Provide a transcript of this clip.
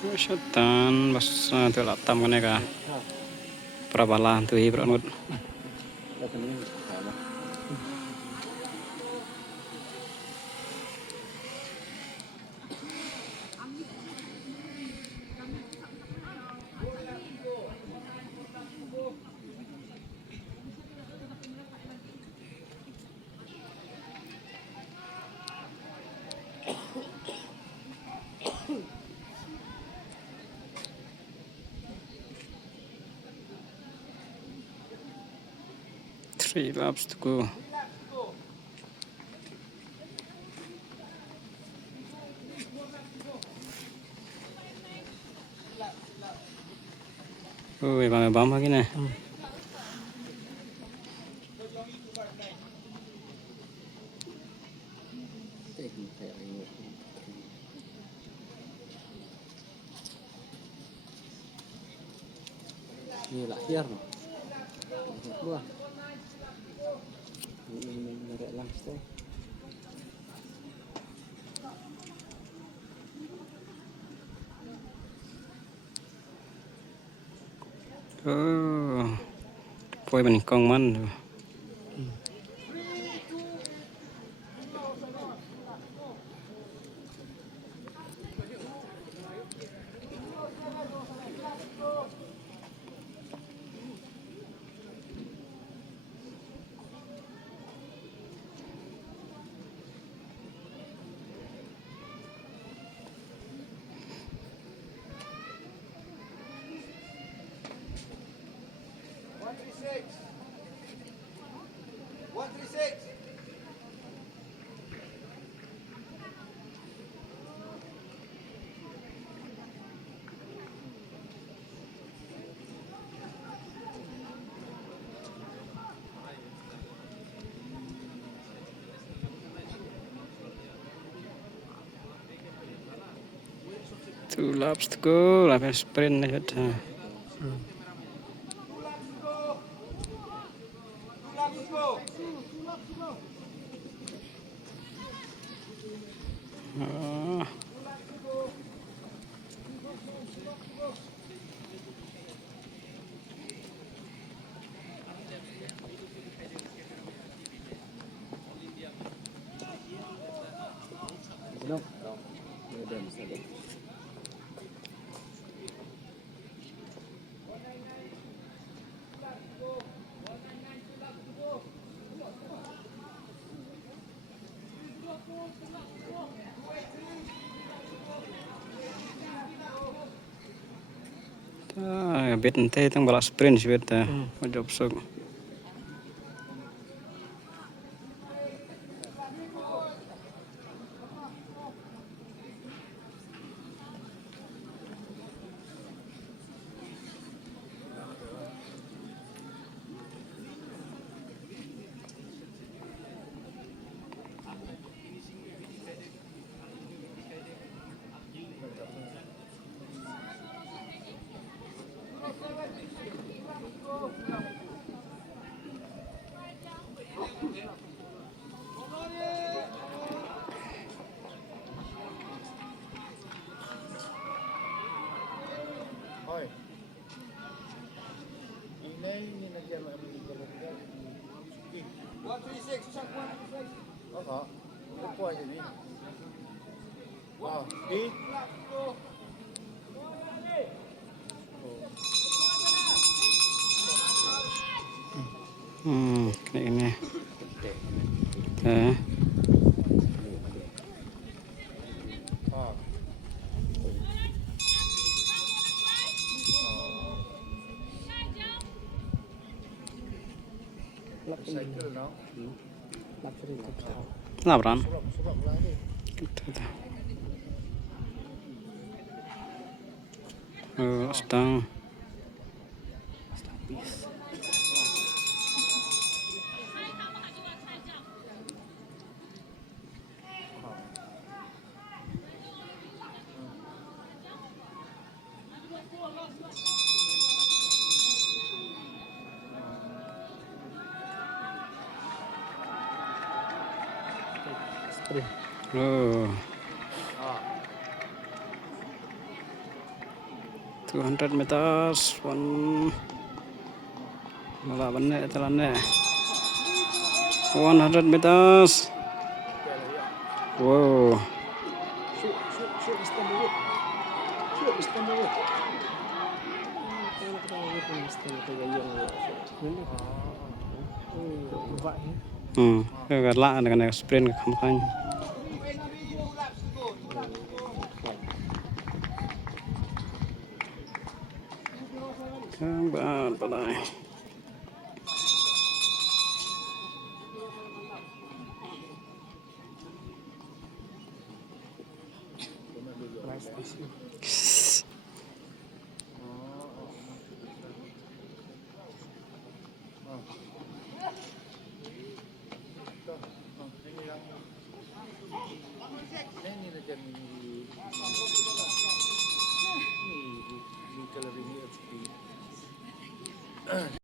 Syaitan bas tu lah tam kan ka prabalah tu hi pranut. Three laps to go. Ôi bà bấm vào cái này. Ni lahir. Buah. Ini merek langsung. Phôi mình con man. Two laps to go, lap sprint này hết. Belum. Belum saja. Biết thế tăng balap sprint biết job sok. Oi. Ini lagi yang berlaku. 136 check 136. Oh, apa aja ni? Oh, di. Kayak ini. Oh. Cycle now. Labran. Sebab lagi. Stang. Oh. 200 meters. One. Wala bane talan ne. 100 meters. Wow. Shoot, shoot, shoot, stand away. Shoot, stand away. Stand away. Vậy. Cái gạt lạ này cái sprint không khăn. Bạn lại. Ini aja di galeri ini